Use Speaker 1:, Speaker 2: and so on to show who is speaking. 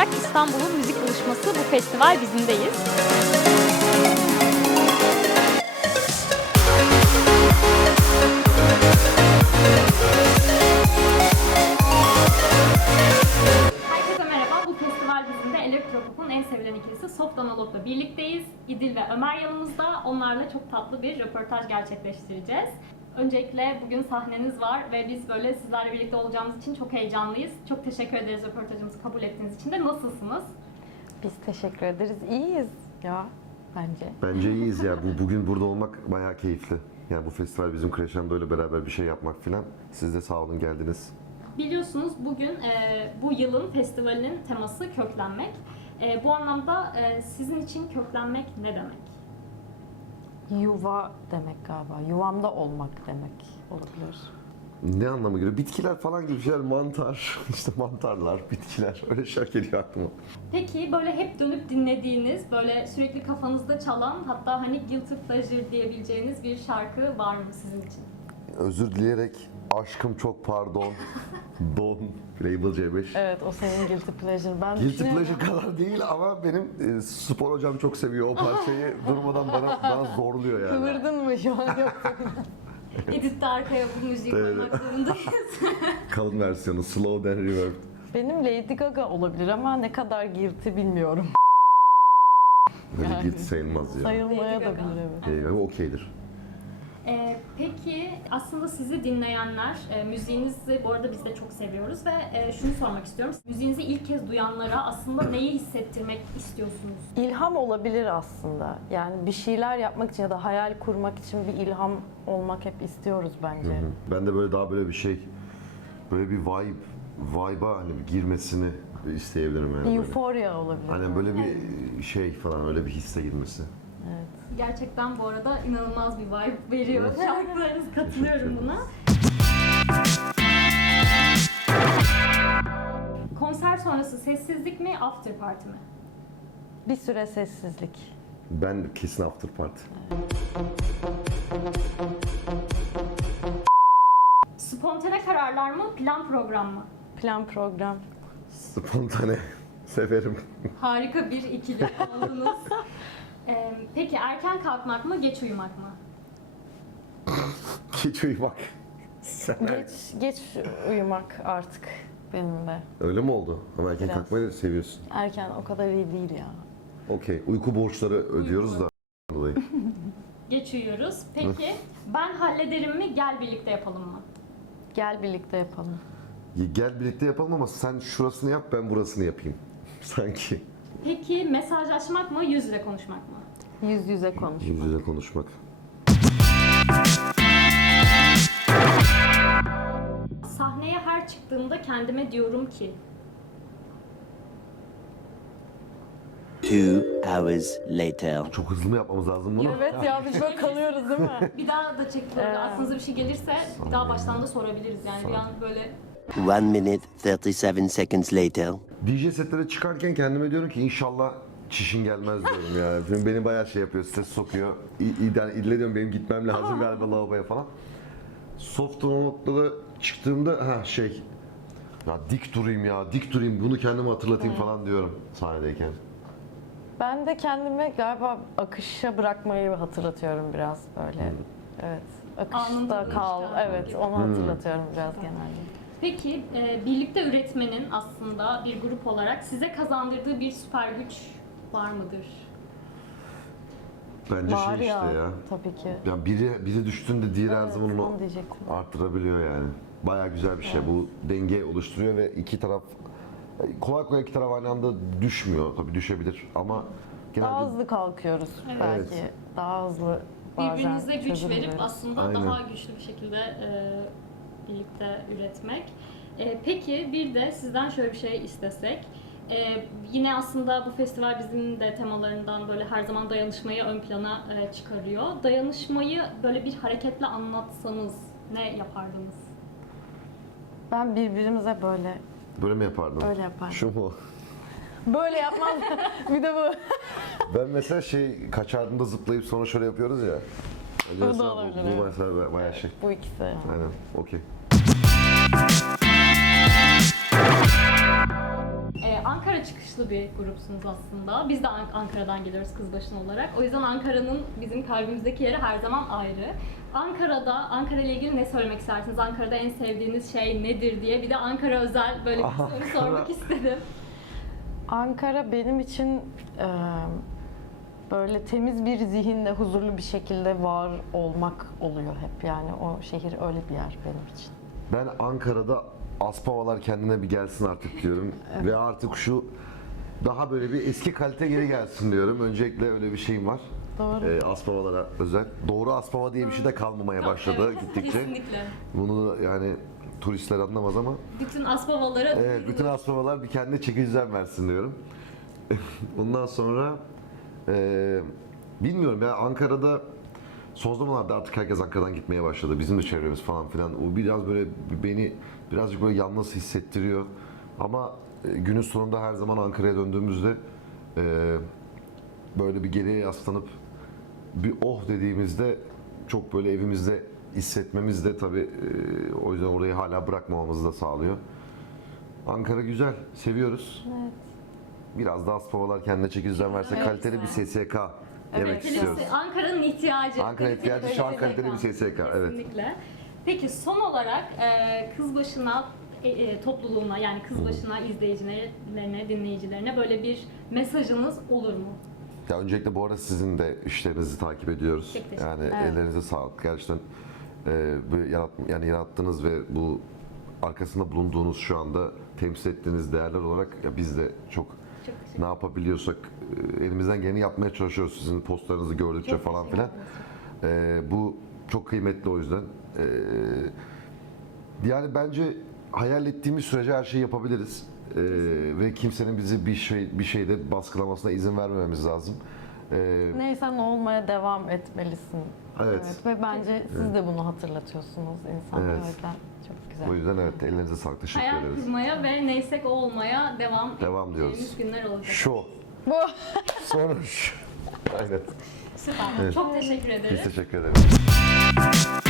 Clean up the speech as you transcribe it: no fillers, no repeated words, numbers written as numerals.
Speaker 1: İstanbul'un müzik buluşması bu festival bizindeyiz. Herkese merhaba. Bu festival bizinde elektropop'un en sevilen ikilisi Soft Analog'la birlikteyiz. İdil ve Ömer yanımızda. Onlarla çok tatlı bir röportaj gerçekleştireceğiz. Öncelikle bugün sahneniz var ve biz böyle sizlerle birlikte olacağımız için çok heyecanlıyız. Çok teşekkür ederiz röportajımızı kabul ettiğiniz için de. Nasılsınız?
Speaker 2: Biz teşekkür ederiz. İyiyiz ya bence.
Speaker 3: Bence iyiyiz ya. Bugün burada olmak bayağı keyifli. Yani bu festival bizim Crescendo ile beraber bir şey yapmak filan. Siz de sağ olun geldiniz.
Speaker 1: Biliyorsunuz bugün bu yılın festivalinin teması köklenmek. Bu anlamda sizin için köklenmek ne demek?
Speaker 2: Yuva demek galiba. Yuvamda olmak demek olabilir.
Speaker 3: Ne anlamı geliyor? Bitkiler falan gibi şeyler, mantar, işte mantarlar, bitkiler, öyle şeyler geliyor aklıma.
Speaker 1: Peki böyle hep dönüp dinlediğiniz, böyle sürekli kafanızda çalan, hatta hani guilty pleasure diyebileceğiniz bir şarkı var mı sizin için?
Speaker 3: Özür dileyerek aşkım çok pardon, don, Label C5.
Speaker 2: Evet, o senin guilty pleasure. Ben
Speaker 3: Guilty
Speaker 2: düşünüyorum.
Speaker 3: pleasure kadar değil ama benim spor hocam çok seviyor o parçayı. Durmadan bana zorluyor yani.
Speaker 2: Kıvırdın mı şu an yoksa?
Speaker 1: Editte arkaya bu müziği koymak zorundayız.
Speaker 3: Kalın versiyonu, slow then reverb.
Speaker 2: Benim Lady Gaga olabilir ama ne kadar guilty bilmiyorum.
Speaker 3: Böyle
Speaker 2: Yani.
Speaker 3: guilty sayılmaz ya.
Speaker 2: Sayılmaya
Speaker 1: Lady
Speaker 2: da
Speaker 1: Gaga.
Speaker 2: bilir evet.
Speaker 3: Okeydir.
Speaker 1: Peki aslında sizi dinleyenler, müziğinizi bu arada biz de çok seviyoruz ve şunu sormak istiyorum. Müziğinizi ilk kez duyanlara aslında neyi hissettirmek istiyorsunuz?
Speaker 2: İlham olabilir aslında. Yani bir şeyler yapmak için ya da hayal kurmak için bir ilham olmak hep istiyoruz bence.
Speaker 3: Ben de böyle daha böyle bir şey, böyle bir vibe'a hani bir girmesini isteyebilirim yani.
Speaker 2: Bir
Speaker 3: Böyle.
Speaker 2: euforia olabilir.
Speaker 3: Hani böyle bir şey falan, öyle bir hisse girmesi.
Speaker 2: Evet.
Speaker 1: Gerçekten bu arada inanılmaz bir vibe veriyor şarkılarınız. Katılıyorum buna. Konser sonrası sessizlik mi, after party mi?
Speaker 2: Bir süre sessizlik.
Speaker 3: Ben kesin after party.
Speaker 1: Spontane kararlar mı, plan program mı?
Speaker 2: Plan program.
Speaker 3: Spontane. Severim.
Speaker 1: Harika bir ikili oldunuz. Peki erken kalkmak mı, geç uyumak mı?
Speaker 3: Geç uyumak.
Speaker 2: Geç uyumak artık benim de.
Speaker 3: Öyle mi oldu? Ama erken
Speaker 2: Biraz.
Speaker 3: kalkmayı seviyorsun.
Speaker 2: Erken o kadar iyi değil ya.
Speaker 3: Okey. Uyku borçları ödüyoruz da dolayı.
Speaker 1: Geç uyuyoruz. Peki ben hallederim mi, gel birlikte yapalım mı?
Speaker 2: Gel birlikte yapalım.
Speaker 3: Gel birlikte yapalım ama sen şurasını yap, ben burasını yapayım. Sanki.
Speaker 1: Peki mesajlaşmak mı, yüz yüze konuşmak mı?
Speaker 2: Yüz yüze konuşmak.
Speaker 3: Yüz yüze konuşmak.
Speaker 1: Sahneye her çıktığımda kendime diyorum ki
Speaker 4: 2 hours later.
Speaker 3: Çok hızlı mı yapmamız lazım bunu?
Speaker 2: Evet ya biz böyle kalıyoruz değil mi?
Speaker 1: bir daha da çekip aklınıza bir şey gelirse bir daha baştan da sorabiliriz yani bir an böyle
Speaker 4: 1 minute 37 seconds later.
Speaker 3: DJ setlere çıkarken kendime diyorum ki inşallah çişin gelmez diyorum ya. Çünkü beni bayağı şey yapıyor, stres sokuyor. Yani ille diyorum benim gitmem lazım galiba lavaboya falan. Soft noktada çıktığımda ya dik durayım bunu kendime hatırlatayım falan diyorum sahnedeyken.
Speaker 2: Ben de kendime galiba akışa bırakmayı hatırlatıyorum biraz böyle. Evet.
Speaker 1: Anında
Speaker 2: Akışta kal.
Speaker 1: akışta.
Speaker 2: Evet onu hatırlatıyorum biraz genelde.
Speaker 1: Peki birlikte üretmenin aslında bir grup olarak size kazandırdığı bir süper güç var mıdır?
Speaker 3: Bence
Speaker 2: Var
Speaker 3: şey işte ya.
Speaker 2: Tabii ki.
Speaker 3: Yani biri düştüğünde diğeri her
Speaker 2: Evet,
Speaker 3: zaman onu
Speaker 2: onu diyecektim.
Speaker 3: arttırabiliyor yani. Bayağı güzel bir şey. Bu denge oluşturuyor ve iki taraf kolay kolay iki taraf aynı anda düşmüyor. Tabii düşebilir ama genelde
Speaker 2: Daha hızlı kalkıyoruz belki.
Speaker 3: Evet.
Speaker 2: Daha hızlı bazen
Speaker 1: Birbirinize güç
Speaker 2: çözüm
Speaker 1: verip
Speaker 2: buluyoruz.
Speaker 1: aslında
Speaker 3: Aynen.
Speaker 1: daha güçlü bir şekilde birlikte üretmek. Peki bir de sizden şöyle bir şey istesek. Yine aslında bu festival bizim de temalarından böyle her zaman dayanışmayı ön plana çıkarıyor. Dayanışmayı böyle bir hareketle anlatsanız ne yapardınız?
Speaker 2: Ben birbirimize
Speaker 3: böyle mi yapardın?
Speaker 2: öyle yapardım.
Speaker 3: Şu mu?
Speaker 2: Böyle yapmam. Bir de bu.
Speaker 3: Ben mesela kaçardığımda zıplayıp sonra şöyle yapıyoruz ya.
Speaker 2: da
Speaker 3: Mesela
Speaker 2: olabilir,
Speaker 3: Bu
Speaker 2: evet.
Speaker 3: mesela bayağı şey.
Speaker 2: Bu ikisi.
Speaker 3: Aynen. Okey.
Speaker 1: Ankara çıkışlı bir grupsunuz aslında. Biz de Ankara'dan geliyoruz Kızbaşı'na olarak. O yüzden Ankara'nın bizim kalbimizdeki yeri her zaman ayrı. Ankara ile ilgili ne söylemek istersiniz? Ankara'da en sevdiğiniz şey nedir diye bir de Ankara özel böyle bir soru sormak istedim.
Speaker 2: Ankara benim için böyle temiz bir zihinle huzurlu bir şekilde var olmak oluyor hep. Yani o şehir öyle bir yer benim için.
Speaker 3: Ben Ankara'da Aspavalar kendine bir gelsin artık diyorum. Ve artık şu daha böyle bir eski kalite geri gelsin diyorum. Öncelikle öyle bir şeyim var.
Speaker 2: Doğru.
Speaker 3: Aspavalara özel. Doğru Aspava diye bir şey de kalmamaya başladı
Speaker 1: Evet,
Speaker 3: gittikçe.
Speaker 1: kesinlikle.
Speaker 3: Bunu yani turistler anlamaz ama
Speaker 1: Bütün Aspavalara
Speaker 3: evet, bütün Aspavalar bir kendine çeki düzen versin diyorum. Ondan sonra bilmiyorum ya, Ankara'da son zamanlarda artık herkes Ankara'dan gitmeye başladı. Bizim de çevremiz falan filan. O biraz böyle beni birazcık böyle yalnız hissettiriyor. Ama günün sonunda her zaman Ankara'ya döndüğümüzde böyle bir geriye yaslanıp bir oh dediğimizde çok böyle evimizde hissetmemiz de tabii o yüzden orayı hala bırakmamamızı da sağlıyor. Ankara güzel, seviyoruz.
Speaker 2: Evet.
Speaker 3: Biraz daha Aspavalar kendine çeki düzen verse
Speaker 1: Evet.
Speaker 3: kaliteli bir SSK yemek istiyoruz.
Speaker 1: Ankara'nın ihtiyacı.
Speaker 3: Ankara ihtiyacı şu an kaliteli bir SSK. Evet.
Speaker 1: Kesinlikle. Peki son olarak Kızbaşı'na topluluğuna yani Kızbaşı'na izleyicilerine, dinleyicilerine böyle bir mesajınız olur mu?
Speaker 3: Ya öncelikle bu arada sizin de işlerinizi takip ediyoruz.
Speaker 1: Çok teşekkür
Speaker 3: Yani
Speaker 2: ederim.
Speaker 3: ellerinize sağlık. Gerçekten yani yarattığınız ve bu arkasında bulunduğunuz şu anda temsil ettiğiniz değerler olarak ya biz de çok
Speaker 1: Çok teşekkür
Speaker 3: ne yapabiliyorsak elimizden geleni yapmaya çalışıyoruz sizin postlarınızı gördükçe
Speaker 1: Çok
Speaker 3: falan
Speaker 1: teşekkür
Speaker 3: filan. Bu çok kıymetli o yüzden. Yani bence hayal ettiğimiz sürece her şeyi yapabiliriz. Ve kimsenin bizi bir şeyde baskılamasına izin vermememiz lazım.
Speaker 2: Neyse ne olmaya devam etmelisin.
Speaker 3: Evet.
Speaker 2: Ve bence siz de bunu hatırlatıyorsunuz insanlara.
Speaker 3: Evet.
Speaker 2: O yüzden çok güzel.
Speaker 3: O yüzden evet, ellerinize sağlık. Teşekkür
Speaker 1: Hayal
Speaker 3: ederiz.
Speaker 1: kurmaya ve neysek o olmaya devam
Speaker 3: diyoruz.
Speaker 1: edeceğimiz günler olacak.
Speaker 3: Şu.
Speaker 2: Bu.
Speaker 3: Sonra şu. Aynen.
Speaker 1: Süper. Çok teşekkür ederiz.
Speaker 3: Biz teşekkür ederiz.